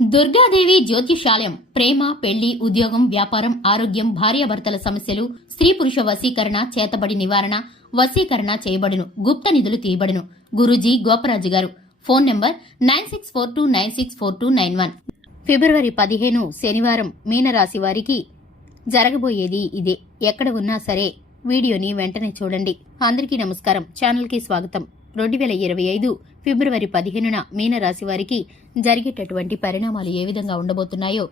దుర్గాదేవి జ్యోతిషాలయం ప్రేమ, పెళ్లి, ఉద్యోగం, వ్యాపారం, ఆరోగ్యం, భార్యాభర్తల సమస్యలు, స్త్రీ పురుష వశీకరణ, చేతబడి నివారణ, వశీకరణ చేయబడును, గుప్త నిధులు తీయబడును. గురూజీ గోపరాజు గారు. Phone number 9642964291. ఫిబ్రవరి 15 శనివారం మీనరాశి వారికి జరగబోయేది ఇదే. ఎక్కడ ఉన్నా సరే వీడియోని వెంటనే చూడండి. అందరికీ నమస్కారం. ఛానల్కి స్వాగతం. 2025 ఫిబ్రవరి 15న మీనరాశి వారికి జరిగేటటువంటి పరిణామాలు ఏ విధంగా ఉండబోతున్నాయో,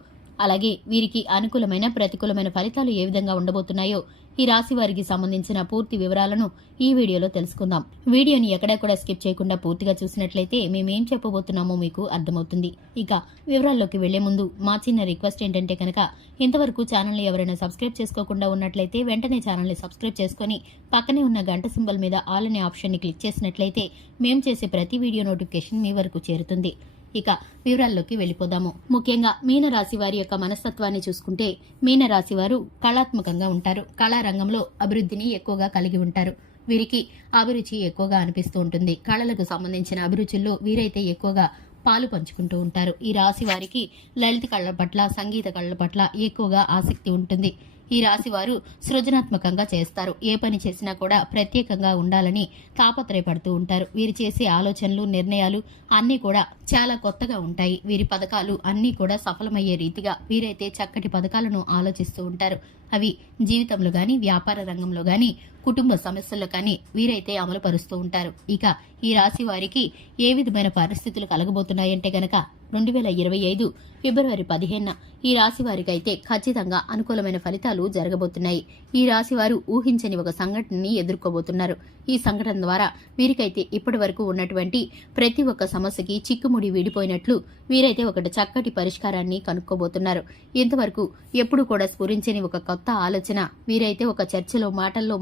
అలాగే వీరికి అనుకూలమైన ప్రతికూలమైన ఫలితాలు ఏ విధంగా ఉండబోతున్నాయో ఈ రాశి వారికి సంబంధించిన పూర్తి వివరాలను ఈ వీడియోలో తెలుసుకుందాం. వీడియోని ఎక్కడా స్కిప్ చేయకుండా పూర్తిగా చూసినట్లయితే మేమేం చెప్పబోతున్నామో మీకు అర్థమవుతుంది. ఇక వివరాల్లోకి వెళ్లే ముందు మా చిన్న రిక్వెస్ట్ ఏంటంటే కనుక, ఇంతవరకు ఛానల్ని ఎవరైనా సబ్స్క్రైబ్ చేసుకోకుండా ఉన్నట్లయితే వెంటనే ఛానల్ని సబ్స్క్రైబ్ చేసుకుని పక్కనే ఉన్న గంట సింబల్ మీద ఆల్ అనే ఆప్షన్ని క్లిక్ చేసినట్లయితే మేము చేసే ప్రతి వీడియో నోటిఫికేషన్ మీ వరకు చేరుతుంది. ఇక వివరాల్లోకి వెళ్లిపోదాము. ముఖ్యంగా మీనరాశి వారి యొక్క మనస్తత్వాన్ని చూసుకుంటే, మీనరాశి వారు కళాత్మకంగా ఉంటారు. కళారంగంలో అభివృద్ధిని ఎక్కువగా కలిగి ఉంటారు. వీరికి అభిరుచి ఎక్కువగా అనిపిస్తూ ఉంటుంది. కళలకు సంబంధించిన అభిరుచుల్లో వీరైతే ఎక్కువగా పాలు పంచుకుంటూ ఉంటారు. ఈ రాశి వారికి లలిత కళల పట్ల, సంగీత కళల పట్ల ఎక్కువగా ఆసక్తి ఉంటుంది. ఈ రాశి వారు సృజనాత్మకంగా చేస్తారు. ఏ పని చేసినా కూడా ప్రత్యేకంగా ఉండాలని తాపత్రయపడుతూ ఉంటారు. వీరు చేసే ఆలోచనలు, నిర్ణయాలు అన్నీ కూడా చాలా కొత్తగా ఉంటాయి. వీరి పథకాలు అన్నీ కూడా సఫలమయ్యే రీతిగా వీరైతే చక్కటి పథకాలను ఆలోచిస్తూ ఉంటారు. అవి జీవితంలో గాని, వ్యాపార రంగంలో గాని, కుటుంబ సమస్యల్లో కానీ వీరైతే అమలు పరుస్తూ ఉంటారు. ఇక ఈ రాశి వారికి ఏ విధమైన పరిస్థితులు కలగబోతున్నాయంటే గనక, 2025 ఫిబ్రవరి 15న ఈ రాశి వారికి అయితే ఖచ్చితంగా అనుకూలమైన ఫలితాలు జరగబోతున్నాయి. ఈ రాశి వారు ఊహించని ఒక సంఘటనని ఎదుర్కోబోతున్నారు. ఈ సంఘటన ద్వారా వీరికైతే ఇప్పటి వరకు ఉన్నటువంటి ప్రతి ఒక్క సమస్యకి చిక్కుముడి వీడిపోయినట్లు వీరైతే ఒకటి చక్కటి పరిష్కారాన్ని కనుక్కోబోతున్నారు. ఇంతవరకు ఎప్పుడు కూడా స్ఫురించని ఒక కొత్త ఆలోచన వీరైతే ఒక చర్చలో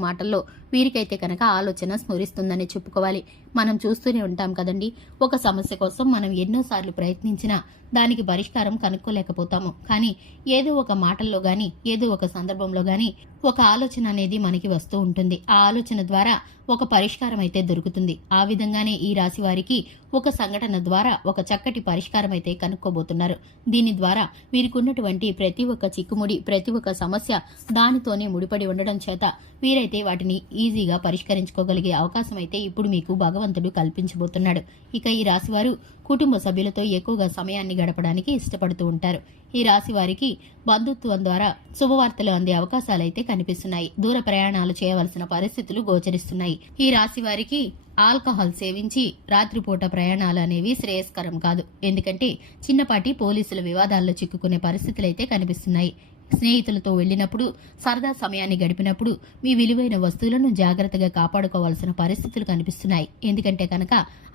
మాటల్లో వీరికైతే కనుక ఆలోచన స్ఫురిస్తుందని చెప్పుకోవాలి. మనం చూస్తూనే ఉంటాం కదండి, ఒక సమస్య కోసం మనం ఎన్నోసార్లు ప్రయత్నించినా దానికి పరిష్కారం కనుక్కోలేకపోతాము. కానీ ఏదో ఒక మాటల్లో గాని, ఏదో ఒక సందర్భంలో గాని ఒక ఆలోచన అనేది మనకి వస్తూ ఉంటుంది. ఆ ఆలోచన ద్వారా ఒక పరిష్కారం అయితే దొరుకుతుంది. ఆ విధంగానే ఈ రాశి వారికి ఒక సంఘటన ద్వారా ఒక చక్కటి పరిష్కారం అయితే కనుక్కోబోతున్నారు. దీని ద్వారా వీరికి ఉన్నటువంటి ప్రతి ఒక్క చిక్కుముడి, ప్రతి ఒక్క సమస్య దానితోనే ముడిపడి ఉండడం చేత వీరైతే వాటిని ఈజీగా పరిష్కరించుకోగలిగే అవకాశం అయితే ఇప్పుడు మీకు భగవంతుడు కల్పించబోతున్నాడు. ఇక ఈ రాశి వారు కుటుంబ సభ్యులతో ఎక్కువగా సమయాన్ని గడపడానికి ఇష్టపడుతూ ఉంటారు. ఈ రాశి వారికి బంధుత్వం ద్వారా శుభవార్తలు అందే అవకాశాలైతే కనిపిస్తున్నాయి. దూర ప్రయాణాలు చేయవలసిన పరిస్థితులు గోచరిస్తున్నాయి. ఈ రాశి వారికి ఆల్కహాల్ సేవించి రాత్రిపూట ప్రయాణాలు అనేవి శ్రేయస్కరం కాదు. ఎందుకంటే చిన్నపాటి పోలీసుల వివాదాల్లో చిక్కుకునే పరిస్థితులైతే కనిపిస్తున్నాయి. స్నేహితులతో వెళ్లినప్పుడు, సరదా సమయాన్ని గడిపినప్పుడు మీ విలువైన వస్తువులను జాగ్రత్తగా కాపాడుకోవాల్సిన పరిస్థితులు కనిపిస్తున్నాయి. ఎందుకంటే కనుక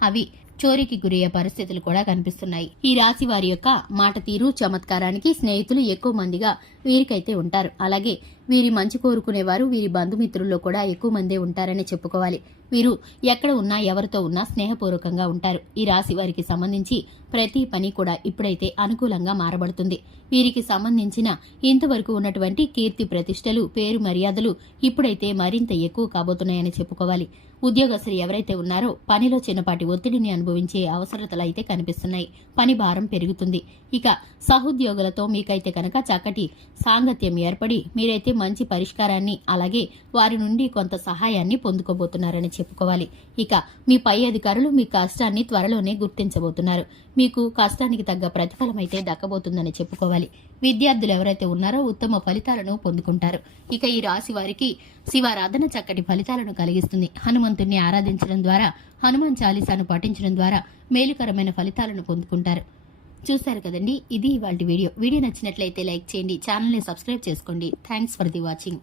అవి చోరీకి గురయ్యే పరిస్థితులు కూడా కనిపిస్తున్నాయి. ఈ రాశి వారి యొక్క మాట తీరు, చమత్కారానికి స్నేహితులు ఎక్కువ మందిగా వీరికైతే ఉంటారు. అలాగే వీరి మంచి కోరుకునేవారు వీరి బంధుమిత్రుల్లో కూడా ఎక్కువ మందే ఉంటారని చెప్పుకోవాలి. వీరు ఎక్కడ ఉన్నా, ఎవరితో ఉన్నా స్నేహపూర్వకంగా ఉంటారు. ఈ రాశి వారికి సంబంధించి ప్రతి పని కూడా ఇప్పుడైతే అనుకూలంగా మారబడుతుంది. వీరికి సంబంధించిన ఇంతవరకు ఉన్నటువంటి కీర్తి ప్రతిష్టలు, పేరు మర్యాదలు ఇప్పుడైతే మరింత ఎక్కువ కాబోతున్నాయని చెప్పుకోవాలి. ఉద్యోగస్తులు ఎవరైతే ఉన్నారో పనిలో చిన్నపాటి ఒత్తిడిని అనుభవించే అవసరతలు అయితే కనిపిస్తున్నాయి. పని భారం పెరుగుతుంది. ఇక సహోద్యోగులతో మీకైతే కనుక చక్కటి సాంగత్యం ఏర్పడి మీరైతే మంచి పరిష్కారాన్ని, అలాగే వారి నుండి కొంత సహాయాన్ని పొందుకోబోతున్నారని చెప్పుకోవాలి. ఇక మీ పై అధికారులు మీ కష్టాన్ని త్వరలోనే గుర్తించబోతున్నారు. మీకు కష్టానికి తగ్గ ప్రతిఫలం అయితే దక్కబోతుందని చెప్పుకోవాలి. విద్యార్థులు ఎవరైతే ఉన్నారో ఉత్తమ ఫలితాలను పొందుకుంటారు. ఇక ఈ రాశి వారికి శివారాధన చక్కటి ఫలితాలను కలిగిస్తుంది. హనుమంతుణ్ణి ఆరాధించడం ద్వారా, హనుమాన్ చాలీసాను పఠించడం ద్వారా మేలుకరమైన ఫలితాలను పొందుకుంటారు. చూశారు కదండి, ఇది ఇవాల్టి వీడియో. వీడియో నచ్చినట్లయితే లైక్ చేయండి, ఛానల్ని సబ్స్క్రైబ్ చేసుకోండి. Thanks for the watching.